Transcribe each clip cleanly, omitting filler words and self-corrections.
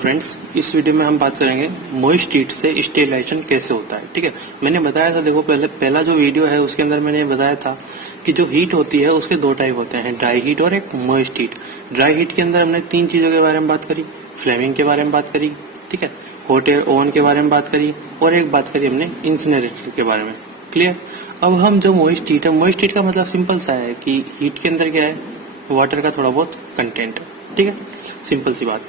Friends, इस video में हम बात करेंगे मॉइस्ट हीट से स्टेरिलाइजेशन कैसे होता है। ठीक है, मैंने बताया था, देखो पहला जो वीडियो है उसके अंदर मैंने बताया था कि जो हीट होती है उसके दो टाइप होते हैं, ड्राई हीट और एक मॉइस्ट हीट। ड्राई हीट के अंदर हमने तीन चीजों के बारे में बात करी, फ्लेमिंग के बारे में बात करी, ठीक है, हॉट एयर ओवन के बारे में बात करी और एक बात करी हमने इंसिनरेटर के बारे में। क्लियर। अब हम जो मॉइस्ट हीट है, मॉइस्ट हीट का मतलब सिंपल सा है कि हीट के अंदर क्या है, वाटर का थोड़ा बहुत कंटेंट है। ठीक है, सिंपल सी बात।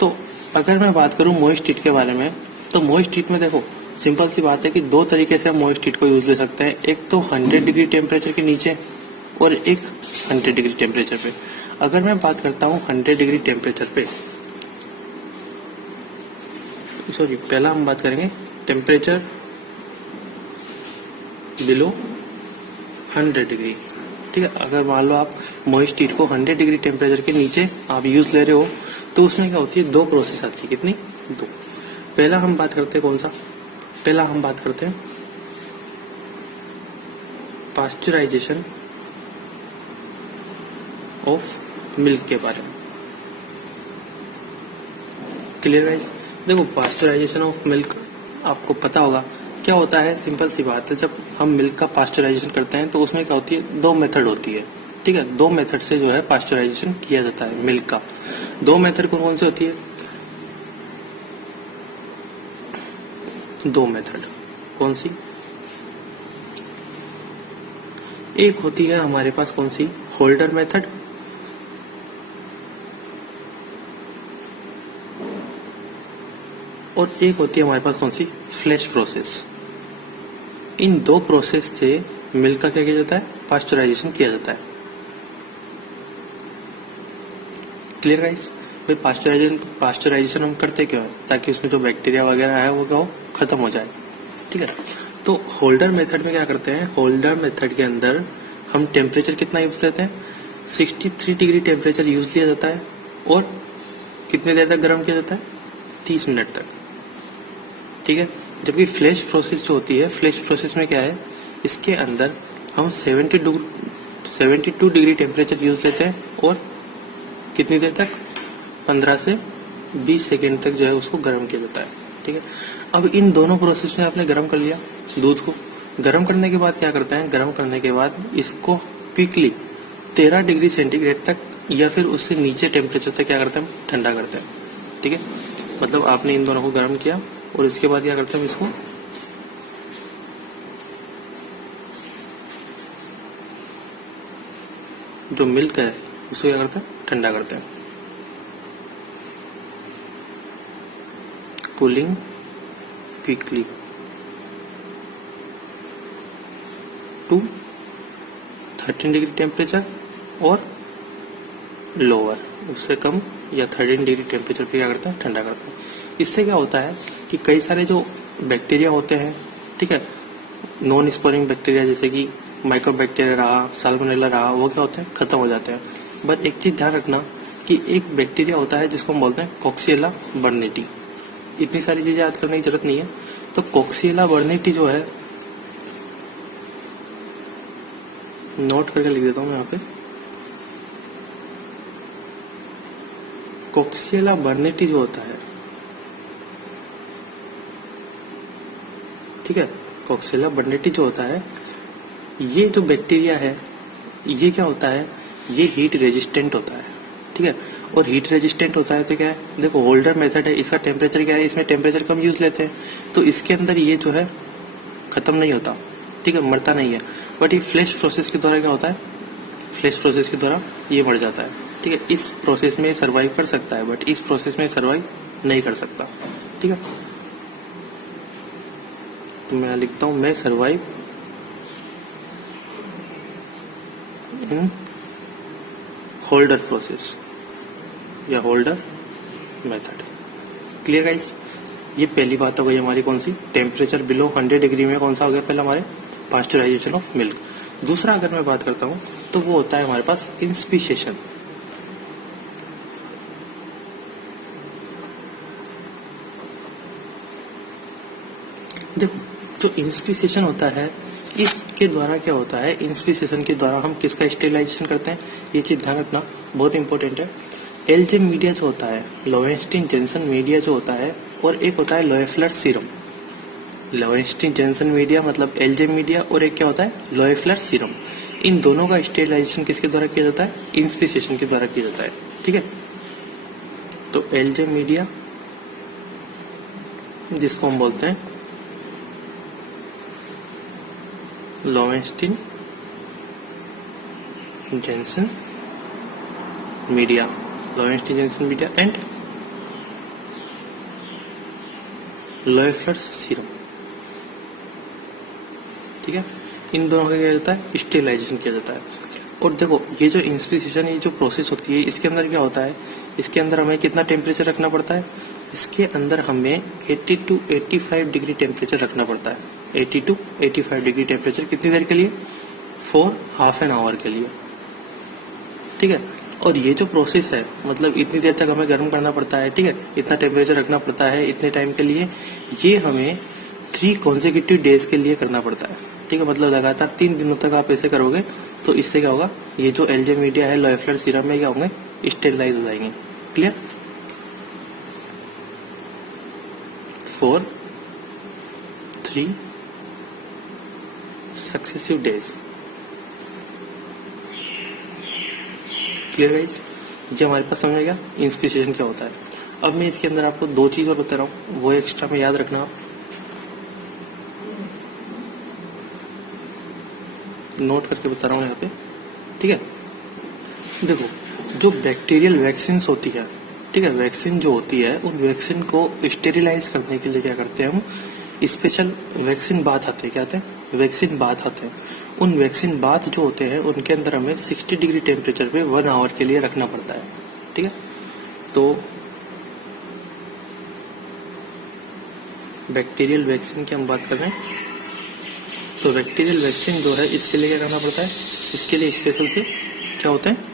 तो अगर मैं बात करूं मॉइस्ट हीट के बारे में, तो मॉइस्ट हीट में देखो सिंपल सी बात है कि दो तरीके से हम मॉइस्ट हीट को यूज ले सकते हैं। एक तो 100 डिग्री टेम्परेचर के नीचे और एक 100 डिग्री टेम्परेचर पे। अगर मैं बात करता हूं 100 डिग्री टेम्परेचर पे, सॉरी पहला हम बात करेंगे टेम्परेचर बिलो 100 डिग्री। ठीक है, अगर मान लो आप मॉइस्ट हीट को 100 डिग्री टेम्परेचर के नीचे आप यूज ले रहे हो तो उसमें क्या होती है, दो प्रोसेस आती है। कितनी? दो। पहला हम बात करते हैं कौन सा, पहला हम बात करते हैं पास्चराइजेशन ऑफ मिल्क के बारे में। Clear guys? देखो पास्चराइजेशन ऑफ मिल्क आपको पता होगा क्या होता है। सिंपल सी बात है, जब हम मिल्क का पास्चराइजेशन करते हैं तो उसमें क्या होती है, दो मेथड होती है। ठीक है, दो मेथड से जो है पास्चराइजेशन किया जाता है मिल्क का। दो मेथड कौन कौन सी होती है? दो मेथड कौन सी? एक होती है हमारे पास कौन सी, होल्डर मेथड, और एक होती है हमारे पास कौन सी, फ्लैश प्रोसेस। इन दो प्रोसेस से मिल्क का क्या किया जाता है, पास्चराइजेशन किया जाता है। Clear guys? भाई पास्चराइजेशन हम करते क्यों है, ताकि उसमें जो बैक्टीरिया वगैरह है वो खत्म हो जाए। ठीक है, तो होल्डर मेथड में क्या करते हैं, होल्डर मेथड के अंदर हम टेम्परेचर कितना यूज लेते हैं, 63 डिग्री टेम्परेचर यूज लिया जाता है और कितने देर तक गर्म किया जाता है, 30 मिनट तक। ठीक है, जबकि फ्लैश प्रोसेस जो होती है, फ्लैश प्रोसेस में क्या है, इसके अंदर हम 72 डिग्री टेम्परेचर यूज लेते हैं और कितनी देर तक, 15 से 20 सेकेंड तक जो है उसको गर्म किया जाता है। ठीक है, अब इन दोनों प्रोसेस में आपने गर्म कर लिया दूध को। गर्म करने के बाद क्या करते हैं, गर्म करने के बाद इसको क्विकली 13 डिग्री सेंटीग्रेड तक या फिर उससे नीचे टेम्परेचर तक क्या करते हैं, ठंडा करते हैं। ठीक है, मतलब आपने इन दोनों को गर्म किया और इसके बाद क्या करते हैं, इसको जो मिल्क है उसको क्या करते हैं, ठंडा करते हैं। Cooling quickly to 13 degree temperature और लोअर, उससे कम या 13 डिग्री टेम्परेचर पे क्या करते हैं, ठंडा करते हैं। इससे क्या होता है कि कई सारे जो बैक्टीरिया होते हैं, ठीक है, नॉन स्पोरिंग बैक्टीरिया जैसे कि माइक्रोबैक्टीरिया रहा, साल्मोनेला रहा, वो क्या होते हैं, खत्म हो जाते हैं। बट एक चीज ध्यान रखना कि एक बैक्टीरिया होता है जिसको हम बोलते हैं कोक्सिएला बर्नेटी। इतनी सारी चीजें याद करने की जरूरत नहीं है। तो कोक्सिएला बर्नेटी जो है, नोट करके लिख देता हूं मैं यहाँ पे, कोक्सिएला बर्नेटी जो होता है, ठीक है, कोक्सिएला बर्नेटी जो होता है, ये जो बैक्टीरिया है ये क्या होता है, ये हीट रेजिस्टेंट होता है। ठीक है, और हीट रेजिस्टेंट होता है तो क्या है, देखो होल्डर मेथड है, इसका टेम्परेचर क्या है, इसमें टेम्परेचर कम यूज लेते हैं तो इसके अंदर ये जो है खत्म नहीं होता। ठीक है, मरता नहीं है। बट ये फ्लैश प्रोसेस के द्वारा क्या होता है, फ्लैश प्रोसेस के द्वारा ये मर जाता है। ठीक है, इस प्रोसेस में सर्वाइव कर सकता है बट इस प्रोसेस में सर्वाइव नहीं कर सकता। ठीक है, तो मैं लिखता हूं, मैं सर्वाइव इन होल्डर प्रोसेस या होल्डर मेथड। Clear guys? ये पहली बात हो गई हमारी, कौन सी, टेम्परेचर बिलो 100 डिग्री में कौन सा हो गया, पहला हमारे पास्चराइजेशन ऑफ मिल्क। दूसरा अगर मैं बात करता हूं तो वो होता है हमारे पास इंस्पीशिएशन। देखो जो इंस्पीशिएशन होता है, इसके द्वारा क्या होता है, इंस्पीशिएशन के द्वारा हम किसका स्टेरिलाइजेशन करते हैं, ये चीज ध्यान रखना, बहुत इंपॉर्टेंट है। एलजे मीडिया जो होता है, लोवेंस्टीन जेनसन मीडिया जो होता है, और एक होता है लोएफ्लर सीरम। लोवेंस्टीन जेनसन मीडिया मतलब एलजे मीडिया, और एक क्या होता है लोएफ्लर सीरम। इन दोनों का स्टेरिलाइजेशन किसके द्वारा किया जाता है? इंस्पिरेशन के द्वारा किया जाता है। ठीक है, तो एलजे मीडिया जिसको हम बोलते हैं Lowenstein Jensen media, Lowenstein Jensen media and Loeffler serum. ठीक है, इन दोनों का क्या जाता है? स्टेरिलाइजेशन किया जाता है। और देखो ये जो इंस्पिरेशन, ये जो प्रोसेस होती है, इसके अंदर क्या होता है? इसके अंदर हमें कितना टेम्परेचर रखना पड़ता है? इसके अंदर हमें 80 to 85 डिग्री टेम्परेचर रखना पड़ता है। 80 to 85 डिग्री टेम्परेचर कितनी देर के लिए? फॉर हाफ एन आवर के लिए। ठीक है, और ये जो प्रोसेस है मतलब इतनी देर तक हमें गर्म करना पड़ता है। ठीक है, इतना टेम्परेचर रखना पड़ता है इतने टाइम के लिए। ये हमें 3 कॉन्सेक्यूटिव डेज के लिए करना पड़ता है। ठीक है, मतलब लगातार 3 दिनों तक आप ऐसे करोगे तो इससे क्या होगा? ये जो एलजे मीडिया है लोएफ्लर सीरम में क्या होंगे? स्टेरिलाइज हो जाएंगे। Clear? For 3 successive days. Clear guys? ये हमारे पास समझ गया इंस्पिरेशन क्या होता है। अब मैं इसके अंदर आपको 2 चीज और बता रहा हूँ, वो एक्स्ट्रा में याद रखना, आप नोट करके बता रहा हूँ यहाँ पे। ठीक है, देखो जो बैक्टीरियल वैक्सीन होती है, ठीक है, वैक्सीन जो होती है उन वैक्सीन को स्टेरिलाइज करने के लिए क्या करते हैं हम? स्पेशल वैक्सीन बाथ आते हैं। क्या आते हैं? वैक्सीन बाथ आते हैं। उन वैक्सीन बाथ जो होते हैं उनके अंदर हमें 60 डिग्री टेम्परेचर पे 1 आवर के लिए रखना पड़ता है। ठीक है, तो बैक्टीरियल वैक्सीन की हम बात कर रहे हैं, तो बैक्टीरियल वैक्सीन जो है इसके लिए क्या करना पड़ता है? इसके लिए स्पेशल से क्या होते हैं?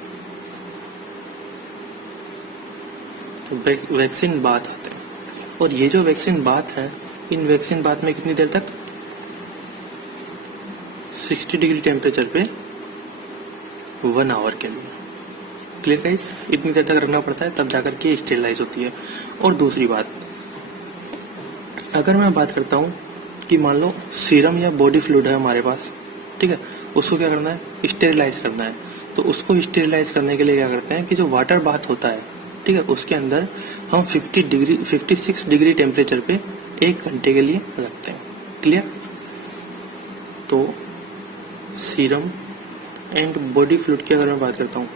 वैक्सीन बाथ आते हैं। और ये जो वैक्सीन बाथ है, इन वैक्सीन बाथ में कितनी देर तक? 60 डिग्री टेम्परेचर पे 1 आवर के लिए। Clear guys? इतनी देर तक रखना पड़ता है, तब जाकर के स्टेरिलाइज होती है। और दूसरी बात, अगर मैं बात करता हूँ कि मान लो सीरम या बॉडी फ्लूइड है हमारे पास, ठीक है, उसको क्या करना है? स्टेरिलाइज करना है। तो उसको स्टेरिलाइज करने के लिए क्या करते हैं कि जो वाटर बाथ होता है, ठीक है, उसके अंदर हम 56 डिग्री टेम्परेचर पे 1 घंटे के लिए रखते हैं। क्लियर? तो सीरम एंड बॉडी फ्लूइड की अगर मैं बात करता हूँ,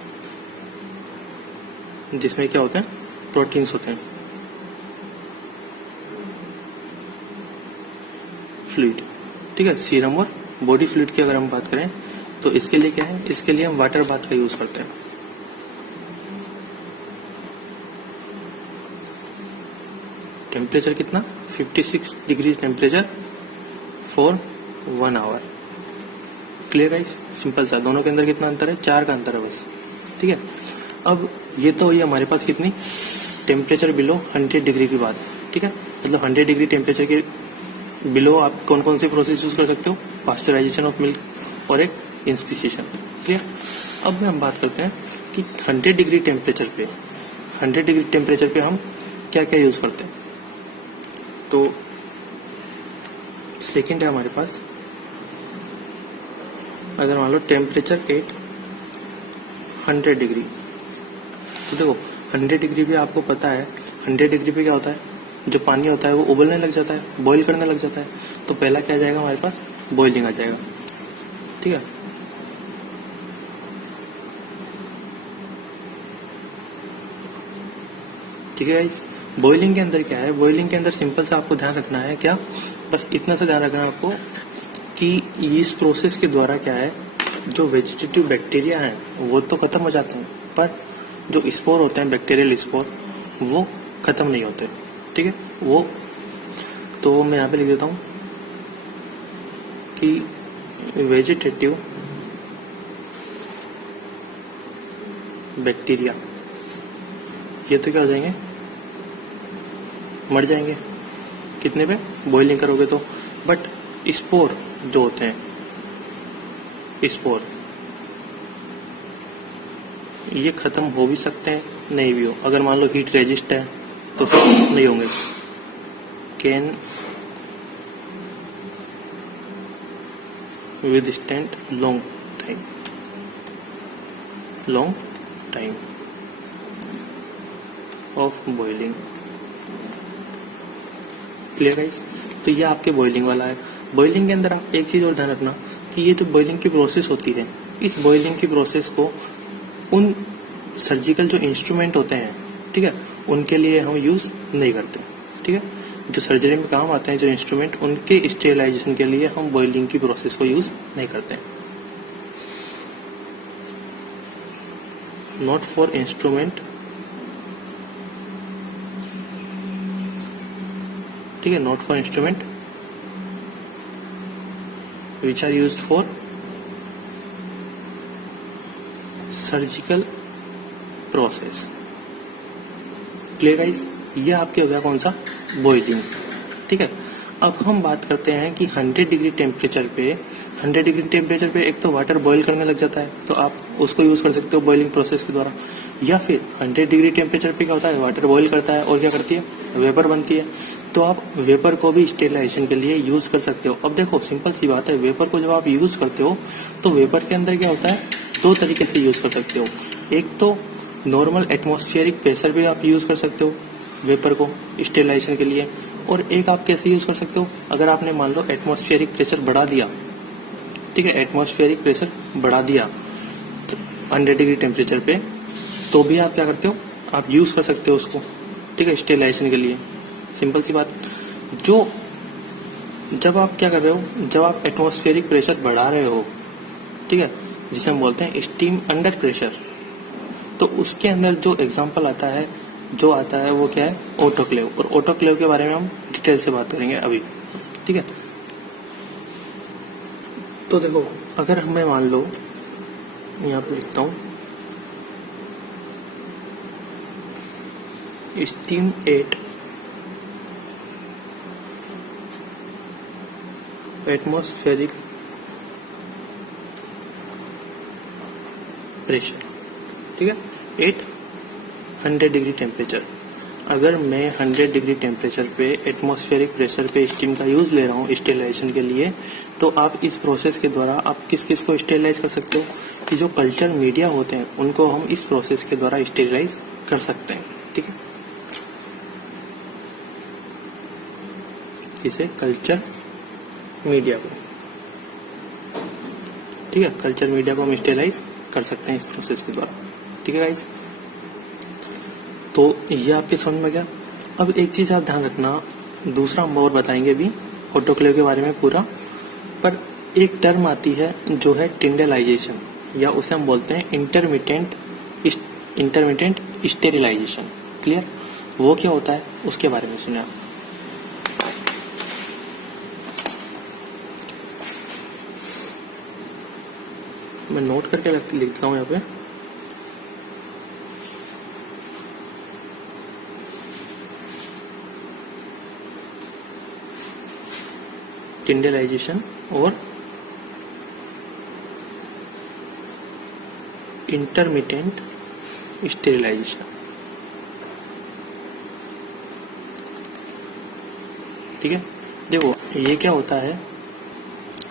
जिसमें क्या होते हैं? प्रोटीन्स होते हैं, फ्लूइड। ठीक है, सीरम और बॉडी फ्लूइड की अगर हम बात करें तो इसके लिए क्या है? इसके लिए हम वाटर बाथ का यूज करते हैं। टेम्परेचर कितना? 56 degree temperature for 1 hour. Clear guys? Simple सा। दोनों के अंदर कितना अंतर है? 4 का अंतर है बस। ठीक है, अब ये तो हुई हमारे पास कितनी? टेम्परेचर बिलो 100 डिग्री की बात। ठीक है, मतलब 100 डिग्री टेम्परेचर के बिलो आप कौन कौन से प्रोसेस यूज कर सकते हो? पास्चराइजेशन ऑफ मिल्क और एक इंस्पिरेशन। क्लियर? अब हम बात करते हैं कि 100 डिग्री टेम्परेचर पे, 100 डिग्री टेम्परेचर पे हम क्या क्या यूज करते हैं। तो सेकंड है हमारे पास, अगर मान लो टेम्परेचर एट 100 डिग्री, तो देखो 100 डिग्री पे आपको पता है 100 डिग्री पे क्या होता है? जो पानी होता है वो उबलने लग जाता है, बॉईल करने लग जाता है। तो पहला क्या आ जाएगा हमारे पास? बॉइलिंग आ जाएगा। ठीक है, ठीक है गाइस। बॉइलिंग के अंदर क्या है? बॉइलिंग के अंदर सिंपल सा आपको ध्यान रखना है, क्या? बस इतना सा ध्यान रखना है आपको कि इस प्रोसेस के द्वारा क्या है, जो वेजिटेटिव बैक्टीरिया हैं वो तो खत्म हो जाते हैं, पर जो स्पोर होते हैं, बैक्टीरियल स्पोर, वो खत्म नहीं होते। ठीक है, वो तो मैं यहाँ पे लिख देता हूँ कि वेजिटेटिव बैक्टीरिया ये तो क्या हो जाएंगे? मर जाएंगे। कितने पे? बॉइलिंग करोगे तो। बट स्पोर जो होते हैं, स्पोर ये खत्म हो भी सकते हैं नहीं भी हो, अगर मान लो हीट रेजिस्ट है तो फिर नहीं होंगे। Can withstand long time of boiling. Clear guys? तो ये आपके बॉइलिंग वाला है। बॉइलिंग के अंदर आप एक चीज और ध्यान रखना कि ये जो बॉइलिंग की प्रोसेस होती है, इस बॉइलिंग की प्रोसेस को उन सर्जिकल जो इंस्ट्रूमेंट होते हैं, ठीक है, उनके लिए हम यूज नहीं करते। ठीक है, जो सर्जरी में काम आते हैं जो इंस्ट्रूमेंट, उनके स्टेरिलाइजेशन के लिए हम बॉइलिंग की प्रोसेस को यूज नहीं करते। नॉट फॉर इंस्ट्रूमेंट, ठीक है, not for instrument which are used for surgical process. Clear guys? ये आपके हो गया कौन सा? बॉइलिंग। ठीक है, अब हम बात करते हैं कि 100 डिग्री टेम्परेचर पे, 100 डिग्री टेम्परेचर पे एक तो वाटर बॉईल करने लग जाता है, तो आप उसको यूज कर सकते हो बॉइलिंग प्रोसेस के द्वारा। या फिर 100 डिग्री टेम्परेचर पे क्या होता है, वाटर बॉईल करता है और क्या करती है, वेपर बनती है, तो आप वेपर को भी स्टेरिलाइजेशन के लिए यूज कर सकते हो। अब देखो सिंपल सी बात है, वेपर को जब आप यूज करते हो तो वेपर के अंदर क्या होता है, दो तरीके से यूज कर सकते हो। एक तो नॉर्मल एटमॉस्फेरिक प्रेशर भी आप यूज कर सकते हो वेपर को स्टेरिलाइजेशन के लिए, और एक आप कैसे यूज कर सकते हो, अगर आपने मान लो एटमॉस्फेरिक प्रेशर बढ़ा दिया, ठीक है, एटमॉस्फेरिक प्रेशर बढ़ा दिया 100 डिग्री टेम्परेचर पे, तो भी आप क्या करते हो, आप यूज कर सकते हो उसको, ठीक है, स्टेरिलाइजेशन के लिए। सिंपल सी बात, जो जब आप क्या कर रहे हो, जब आप एटमॉस्फेरिक प्रेशर बढ़ा रहे हो, ठीक है, जिसे हम बोलते हैं स्टीम अंडर प्रेशर, तो उसके अंदर जो एग्जांपल आता है, जो आता है वो क्या है, ऑटोक्लेव। और ऑटोक्लेव के बारे में हम डिटेल से बात करेंगे अभी। ठीक है, तो देखो अगर मैं मान लो यहाँ पे लिखता हूँ स्टीम 8 एटमॉस्फेरिक प्रेशर, ठीक है, 800 डिग्री टेम्परेचर। अगर मैं 100 डिग्री टेम्परेचर पे एटमॉस्फेरिक प्रेशर पे स्टीम का यूज ले रहा हूँ स्टेरिलाइजेशन के लिए, तो आप इस प्रोसेस के द्वारा आप किस किस को स्टेरिलाइज कर सकते हो, कि जो कल्चर मीडिया होते हैं उनको हम इस प्रोसेस के द्वारा स्टेरिलाइज कर सकते हैं। ठीक है, इसे कल्चर मीडिया को, ठीक है, कल्चर मीडिया को हम स्टेरिलाइज कर सकते हैं इस प्रोसेस के द्वारा। ठीक है गाइस, तो ये आपके समझ में गया। अब एक चीज आप ध्यान रखना, दूसरा हम और बताएंगे भी ऑटोक्लेव के बारे में पूरा, पर एक टर्म आती है जो है टिंडलाइजेशन, या उसे हम बोलते हैं इंटरमिटेंट स्टेरिलाइजेशन। क्लियर? वो क्या होता है उसके बारे में सुनिए आप। मैं नोट करके लिखता हूँ यहाँ पे, टिंडलाइजेशन और इंटरमिटेंट स्टेरिलाइजेशन। ठीक है, देखो ये क्या होता है,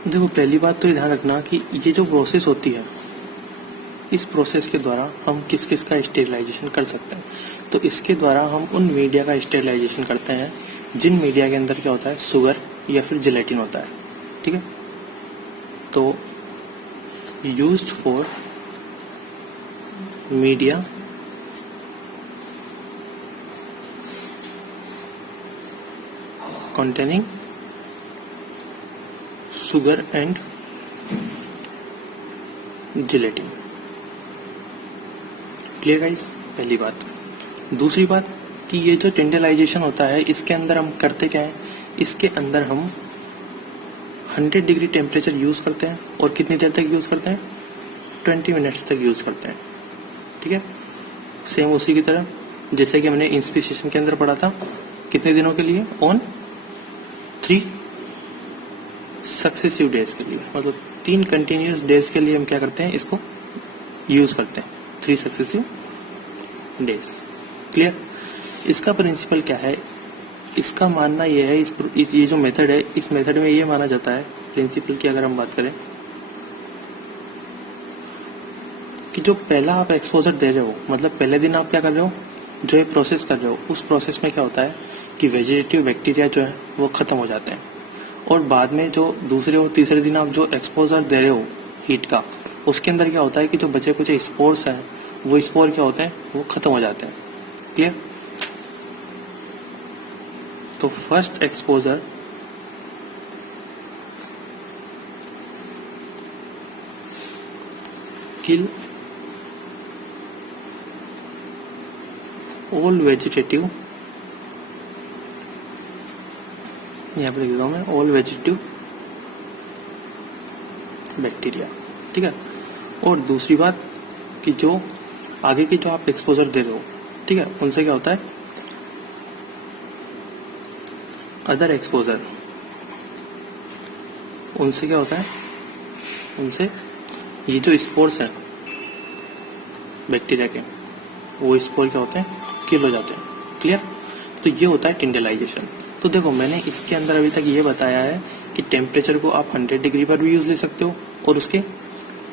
देखो पहली बात तो ये ध्यान रखना कि ये जो प्रोसेस होती है, इस प्रोसेस के द्वारा हम किस किस का स्टेरिलाइजेशन कर सकते हैं। तो इसके द्वारा हम उन मीडिया का स्टेरिलाइजेशन करते हैं जिन मीडिया के अंदर क्या होता है, शुगर या फिर जिलेटिन होता है। ठीक है, तो used for media containing sugar and gelatin। Clear guys? पहली बात। दूसरी बात कि ये जो टिंडलाइजेशन होता है, इसके अंदर हम करते क्या है, इसके अंदर हम 100 डिग्री टेम्परेचर यूज करते हैं, और कितनी देर तक यूज करते हैं, 20 मिनट्स तक यूज करते हैं। ठीक है, सेम उसी की तरह जैसे कि हमने इंस्पिरेशन के अंदर पढ़ा था, कितने दिनों के लिए, ऑन 3 सक्सेसिव डेज के लिए, मतलब 3 कंटिन्यूस डेज के लिए हम क्या करते हैं, इसको यूज करते हैं, 3 सक्सेसिव डेज। क्लियर? इसका प्रिंसिपल क्या है? इसका मानना यह है, ये जो मेथड है, इस मेथड में ये माना जाता है प्रिंसिपल की अगर हम बात करें कि जो पहला आप एक्सपोजर दे रहे हो, मतलब पहले दिन आप क्या कर रहे हो, जो ये प्रोसेस कर रहे हो, उस प्रोसेस में क्या होता है कि वेजिटेटिव बैक्टीरिया जो है वो खत्म हो जाते हैं, और बाद में जो दूसरे और तीसरे दिन आप जो एक्सपोजर दे रहे हो हीट का, उसके अंदर क्या होता है कि जो बचे कुछ स्पोर्स हैं, वो स्पोर क्या होते हैं, वो खत्म हो जाते हैं। क्लियर? तो first exposure kill all vegetative, यहाँ पे लिख देता हूँ मैं, ऑल वेजिटेटिव बैक्टीरिया। ठीक है? और दूसरी बात कि जो आगे की जो आप एक्सपोजर दे रहे हो, ठीक है, उनसे क्या होता है, अदर एक्सपोजर, उनसे क्या होता है, उनसे ये जो स्पोर्स हैं बैक्टीरिया के, वो स्पोर क्या होते हैं, किल हो जाते हैं। क्लियर? तो ये होता है टिंडलाइजेशन। तो देखो, मैंने इसके अंदर अभी तक ये बताया है कि टेम्परेचर को आप 100 डिग्री पर भी यूज ले सकते हो और उसके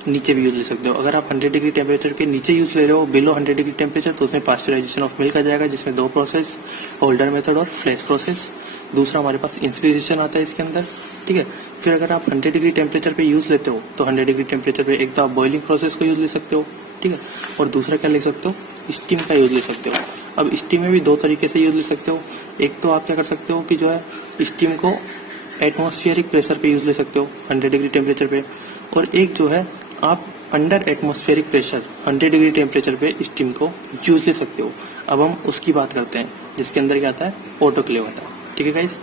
नीचे भी यूज ले सकते हो। अगर आप 100 डिग्री टेम्परेचर के नीचे यूज ले रहे हो, बिलो 100 डिग्री टेम्परेचर, तो उसमें पास्चराइजेशन ऑफ मिल्क आ जाएगा, जिसमें 2 प्रोसेस, होल्डर मेथड और फ्लैश प्रोसेस। दूसरा हमारे पास इंस्पिरेशन आता है इसके अंदर। ठीक है? फिर अगर आप 100 डिग्री टेम्परेचर पे यूज लेते हो, तो 100 डिग्री टेम्परेचर पे एक तो आप बॉइलिंग प्रोसेस को यूज ले सकते हो, ठीक है, और दूसरा क्या ले सकते हो, स्टीम का यूज ले सकते हो। अब स्टीम में भी 2 तरीके से यूज ले सकते हो। एक तो आप क्या कर सकते हो कि जो है स्टीम को एटमॉस्फेरिक प्रेशर पे यूज ले सकते हो 100 डिग्री टेम्परेचर पे, और एक जो है आप under atmospheric pressure 100 degree temperature पे स्टीम को यूज ले सकते हो। अब हम उसकी बात करते हैं, जिसके अंदर क्या आता है, ऑटोक्लेव आता है। ठीक है गाइस?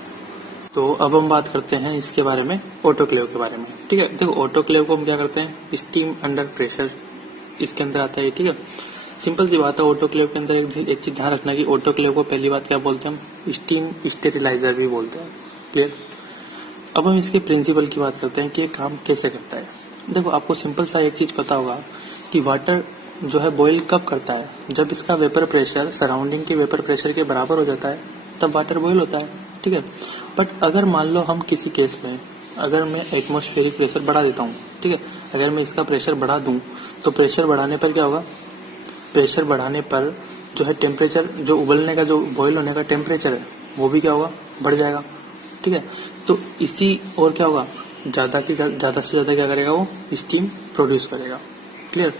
तो अब हम बात करते हैं इसके बारे में, ऑटोक्लेव के बारे में। ठीक है? देखो, ऑटोक्लेव को हम क्या करते हैं, स्टीम अंडर प्रेशर इसके अंदर आता है। ठीक है? सिंपल सी बात है, ऑटोक्लेव के अंदर एक चीज ध्यान रखना कि ऑटोक्लेव को पहली बात क्या बोलते हैं हम, स्टीम स्टेरिलाइजर भी बोलते हैं। क्लियर? अब हम इसके प्रिंसिपल की बात करते हैं कि ये काम कैसे करता है। देखो, आपको सिंपल सा एक चीज पता होगा कि वाटर जो है बॉईल कब करता है, जब इसका वेपर प्रेशर सराउंडिंग के वेपर प्रेशर के बराबर हो जाता है, तब वाटर बॉईल होता है। ठीक है? बट अगर मान लो हम किसी केस में, अगर मैं एटमॉस्फेरिक प्रेशर बढ़ा देता हूँ, ठीक है, अगर मैं इसका प्रेशर बढ़ा दूं, तो प्रेशर बढ़ाने पर क्या होगा, प्रेशर बढ़ाने पर जो है टेम्परेचर, जो उबलने का, जो बॉईल होने का टेम्परेचर है, वो भी क्या होगा, बढ़ जाएगा। ठीक है? तो इसी और क्या होगा, ज्यादा से ज्यादा क्या करेगा, वो स्टीम प्रोड्यूस करेगा। क्लियर?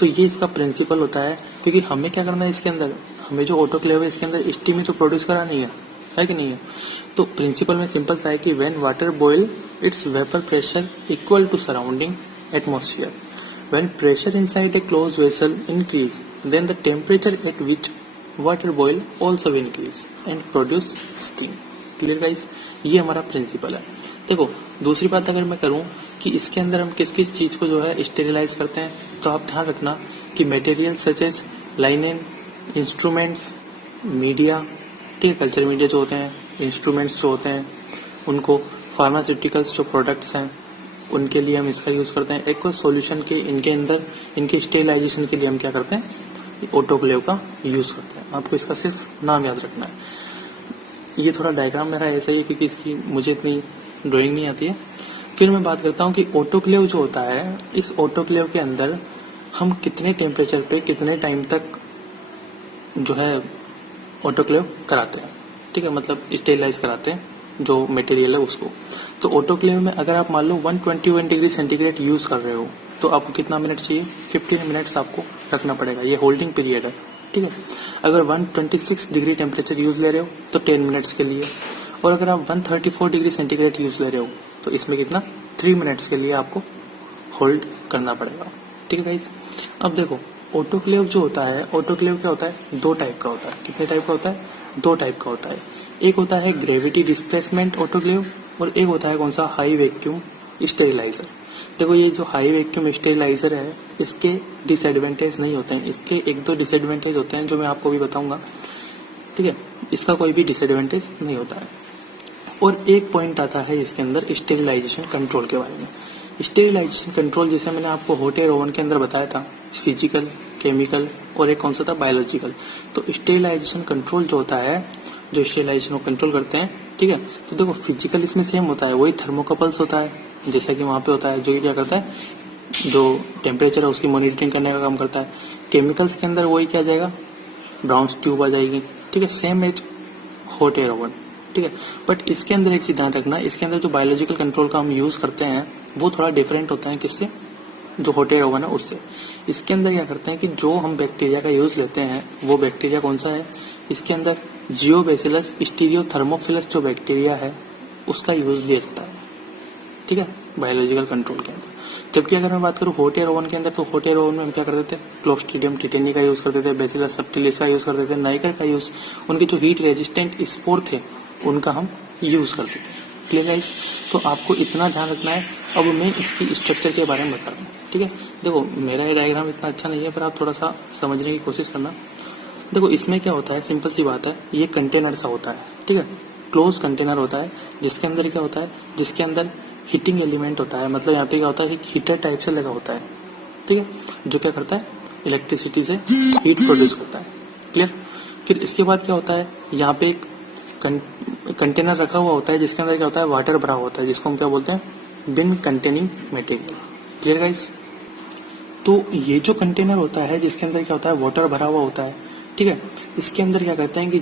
तो ये इसका प्रिंसिपल होता है, क्योंकि हमें क्या करना है इसके अंदर, हमें जो ऑटोक्लेव है इसके अंदर स्टीम ही तो प्रोड्यूस करानी है कि नहीं है? तो प्रिंसिपल में सिंपल सा है कि when water boil its vapour pressure equal to surrounding atmosphere, when pressure inside a closed vessel increase, then the temperature at which water boil also will increase and produce steam. Clear guys? ये हमारा principal है। देखो, दूसरी बात अगर मैं करूं कि इसके अंदर हम किस किस चीज को जो है स्टेरिलाइज करते हैं, तो आप ध्यान रखना कि material such as linen, instruments, media, ठीक है, कल्चर मीडिया जो होते हैं, इंस्ट्रूमेंट्स जो होते हैं, उनको, फार्मास्यूटिकल्स जो प्रोडक्ट्स हैं, उनके लिए हम इसका यूज करते हैं। एक सॉल्यूशन के इनके अंदर इनके स्टेरिलाइजेशन के लिए हम क्या करते हैं, ऑटोक्लेव का यूज करते हैं। आपको इसका सिर्फ नाम याद रखना है। ये थोड़ा डायग्राम मेरा ऐसा ही है क्योंकि इसकी मुझे इतनी ड्राइंग नहीं आती है। फिर मैं बात करता हूँ कि ऑटोक्लेव जो होता है, इस ऑटोक्लेव के अंदर हम कितने टेम्परेचर पे कितने टाइम तक जो है ऑटोक्लेव कराते हैं। ठीक है? मतलब स्टेरिलाइज कराते हैं जो मटेरियल है उसको। तो ऑटोक्लेव में अगर आप मान लो 121 डिग्री सेंटीग्रेड यूज कर रहे हो, तो आपको कितना मिनट चाहिए, 15 मिनट्स आपको रखना पड़ेगा। ये होल्डिंग पीरियड है। ठीक है? अगर 126 डिग्री टेम्परेचर यूज ले रहे हो तो 10 मिनट्स के लिए, और अगर आप 134 डिग्री सेंटीग्रेड यूज ले रहे हो तो इसमें कितना, 3 मिनट्स के लिए आपको होल्ड करना पड़ेगा। ठीक है गाइस? अब देखो, ऑटोक्लेव जो होता है, ऑटोक्लेव क्या होता है, 2 टाइप का होता है। कितने टाइप का होता है, 2 टाइप का होता है। एक होता है ग्रेविटी डिस्प्लेसमेंट ऑटोक्लेव, और एक होता है कौन सा, हाई वैक्यूम स्टेरिलाइजर। देखो, ये जो हाई वैक्यूम स्टेरिलाइजर है, इसके डिसएडवांटेज नहीं होते हैं, इसके 1-2 डिसएडवांटेज होते हैं जो मैं आपको भी बताऊंगा। ठीक है? इसका कोई भी डिसएडवांटेज नहीं होता है। और एक पॉइंट आता है इसके अंदर स्टेरिलाइजेशन कंट्रोल के बारे में। स्टेरिलाइजेशन कंट्रोल, जैसे मैंने आपको हॉट एयर ओवन के अंदर बताया था, फिजिकल, केमिकल और एक कौन सा था, बायोलॉजिकल। तो स्टेरिलाइजेशन कंट्रोल जो होता है, जो स्टेरिलाइजेशन को कंट्रोल करते हैं, ठीक है। तो देखो फिजिकल इसमें सेम होता है, वही थर्मोकपल्स होता है जैसा कि वहाँ पे होता है, जो क्या करता है, जो टेम्परेचर है उसकी मॉनिटरिंग करने का काम करता है। केमिकल्स के अंदर वही क्या जाएगा, ब्राउन ट्यूब आ जाएगी, ठीक है, same as hot air oven, ठीक है। बट इसके अंदर एक चीज ध्यान रखना, इसके अंदर जो बायोलॉजिकल कंट्रोल का हम यूज करते हैं वो थोड़ा डिफरेंट होता है किससे, जो हॉट एयर ओवन है उससे। इसके अंदर क्या करते हैं कि जो हम बैक्टीरिया का यूज लेते हैं वो बैक्टीरिया कौन सा है, इसके अंदर जियोबैसिलस स्टीरियोथर्मोफिलस जो बैक्टीरिया है उसका यूज लिया जाता है, ठीक है, बायोलॉजिकल कंट्रोल के अंदर। जबकि अगर मैं बात करूँ हॉट एयर ओवन के अंदर, तो हॉट एयर ओवन में हम क्या करते थे, क्लोस्ट्रीडियम टिटेनी का यूज करते थे, बैसिलस सबटिलिस का यूज करते थे, नाइकर का यूज, उनके जो हीट रेजिस्टेंट स्पोर थे उनका हम यूज करते थे। Clear guys? तो आपको इतना ध्यान रखना है। अब मैं इसकी स्ट्रक्चर के बारे में बता रहा हूँ, ठीक है। देखो मेरा ये डायग्राम इतना अच्छा नहीं है, पर आप थोड़ा सा समझने की कोशिश करना। देखो इसमें क्या होता है, सिंपल सी बात है, ये कंटेनर सा होता है, ठीक है, क्लोज कंटेनर होता है, जिसके अंदर क्या होता है, जिसके अंदर हीटिंग एलिमेंट होता है, मतलब यहाँ पे क्या होता है, हीटर टाइप से लगा होता है, ठीक है, जो क्या करता है, इलेक्ट्रिसिटी से हीट प्रोड्यूस करता है। क्लियर? फिर इसके बाद क्या होता है, यहाँ पे एक कंटेनर रखा हुआ होता है जिसके अंदर क्या होता है, वाटर भरा हुआ होता है, जिसको हम क्या बोलते हैं, बिन कंटेनिंग मटेरियल। Clear guys? तो ये जो कंटेनर होता है जिसके अंदर क्या होता है, वाटर भरा हुआ होता है, ठीक है, इसके अंदर क्या करते हैं कि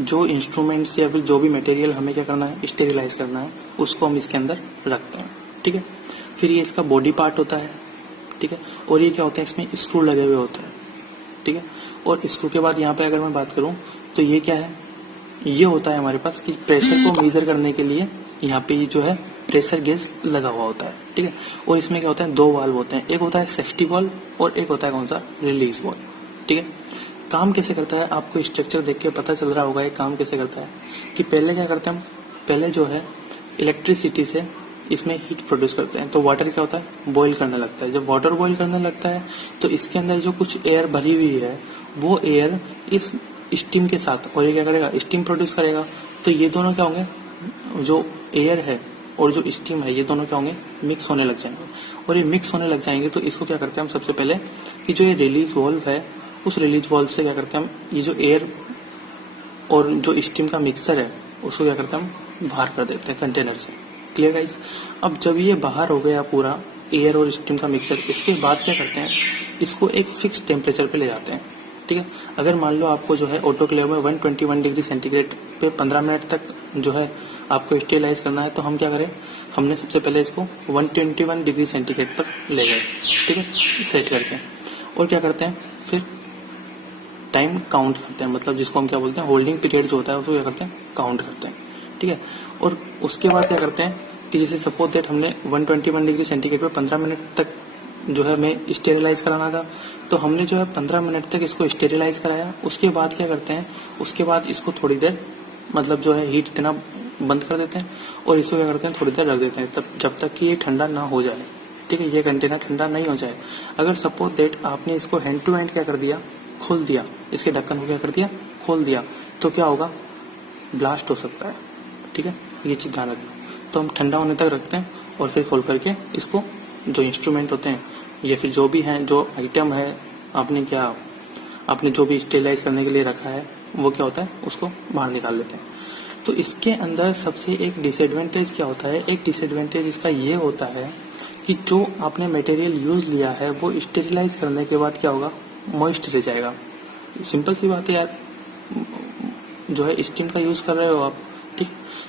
जो इंस्ट्रूमेंट्स या फिर जो भी मटेरियल हमें क्या करना है, स्टेरिलाइज करना है, उसको हम इसके अंदर रखते हैं, ठीक है। फिर ये इसका बॉडी पार्ट होता है, ठीक है, और ये क्या होता है, इसमें स्क्रू लगे हुए होते हैं, ठीक है। और स्क्रू के बाद यहाँ पे अगर मैं बात करूँ तो ये क्या है, ये होता है हमारे पास कि प्रेशर को मेजर करने के लिए यहाँ पे जो है प्रेशर गेज लगा हुआ होता है, ठीक है। और इसमें क्या होता है, दो वाल्व होते हैं, एक होता है सेफ्टी वाल्व और एक होता है कौन सा, रिलीज वाल्व, ठीक है। काम कैसे करता है, आपको स्ट्रक्चर देख के पता चल रहा होगा ये काम कैसे करता है, कि पहले क्या करते हैं हम, पहले जो है इलेक्ट्रिसिटी से इसमें हीट प्रोड्यूस करते हैं, तो वाटर क्या होता है, बॉईल करने लगता है। जब वाटर बॉईल करने लगता है तो इसके अंदर जो कुछ एयर भरी हुई है वो एयर इस स्टीम के साथ, और ये क्या करेगा, स्टीम प्रोड्यूस करेगा। तो ये दोनों क्या होंगे, जो एयर है और जो स्टीम है, ये दोनों क्या होंगे, मिक्स होने लग जाएंगे। और ये मिक्स होने लग जाएंगे तो इसको क्या करते हैं हम, सबसे पहले कि जो ये रिलीज वाल्व है, उस रिलीज वाल्व से क्या करते हैं हम, ये जो एयर और जो स्टीम का मिक्सचर है उसको क्या करते हैं हम, बाहर कर देते हैं कंटेनर से। Clear guys? अब जब ये बाहर हो गया पूरा एयर और स्टीम का मिक्सचर, इसके बाद क्या करते हैं, इसको एक फिक्स टेम्परेचर पे ले जाते हैं, ठीक है। अगर मान लो आपको जो है ऑटोक्लेव में 121 डिग्री सेंटीग्रेड पे 15 मिनट तक जो है आपको स्टेरिलाइज करना है, तो हम क्या करें, हमने सबसे पहले इसको 121 डिग्री सेंटीग्रेड तक ले गए, ठीक है, सेट करके। और क्या करते हैं, फिर टाइम काउंट करते हैं, मतलब जिसको हम क्या बोलते हैं, होल्डिंग पीरियड जो होता है उसको क्या करते हैं, काउंट करते हैं, ठीक है। और उसके बाद क्या करते हैं कि जैसे सपोज दैट हमने 121 डिग्री सेंटीग्रेड पे 15 मिनट तक जो है हमें स्टेरिलाइज कराना था, तो हमने जो है 15 मिनट तक इसको स्टेरिलाइज कराया। उसके बाद क्या करते हैं, उसके बाद इसको थोड़ी देर मतलब जो है हीट देना बंद कर देते हैं और इसको क्या करते हैं, थोड़ी देर रख देते हैं, तब जब तक कि ये ठंडा ना हो जाए, ठीक है, ये कंटेनर ठंडा नहीं हो जाए। अगर सपोज दैट आपने इसको हैंड टू हैंड क्या कर दिया, खोल दिया, इसके ढक्कन को क्या कर दिया, खोल दिया, तो क्या होगा, ब्लास्ट हो सकता है, ठीक है, ये चीज ध्यान रखना। तो हम ठंडा होने तक रखते हैं और फिर खोल करके इसको जो इंस्ट्रूमेंट होते हैं या फिर जो भी हैं, जो आइटम है आपने जो भी स्टेरिलाइज करने के लिए रखा है, वो क्या होता है, उसको बाहर निकाल लेते हैं। तो इसके अंदर सबसे एक डिसएडवांटेज क्या होता है, एक डिसएडवांटेज इसका ये होता है कि जो आपने मटेरियल यूज लिया है वो स्टेरिलाइज करने के बाद क्या होगा, मॉइस्ट रह जाएगा। सिंपल सी बात है यार, जो है स्टीम का यूज कर रहे हो आप, ठीक,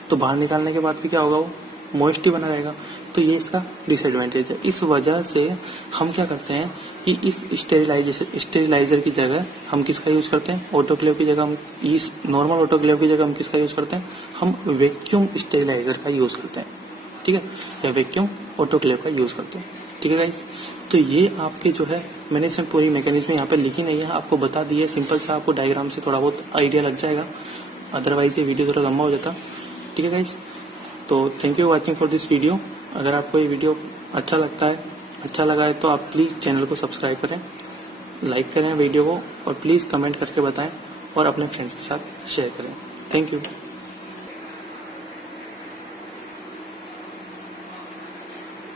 तो बाहर निकालने के बाद भी क्या होगा, वो मॉइस्ट ही बना रहेगा। तो ये इसका डिसएडवांटेज है। इस वजह से हम क्या करते हैं कि इस स्टेरिलाइजर की जगह हम किसका यूज करते हैं, ऑटोक्लेव की जगह हम, इस नॉर्मल ऑटोक्लेव की जगह हम किसका यूज करते हैं, हम वैक्यूम स्टेरिलाइजर का यूज करते हैं, ठीक है, या वैक्यूम ऑटोक्लेव का यूज करते हैं, ठीक है गाइस। तो ये आपके जो है, मैंने इसमें पूरी मैकेनिज्म यहाँ पे लिखी नहीं है, आपको बता दी है, सिंपल सा आपको डायग्राम से थोड़ा बहुत आइडिया लग जाएगा, अदरवाइज ये वीडियो थोड़ा लंबा हो जाता, ठीक है गाइस। तो thank you watching for this video. अगर आपको ये वीडियो अच्छा लगा है तो आप प्लीज़ चैनल को सब्सक्राइब करें, लाइक करें वीडियो को, और प्लीज़ कमेंट करके बताएं और अपने फ्रेंड्स के साथ शेयर करें। Thank you.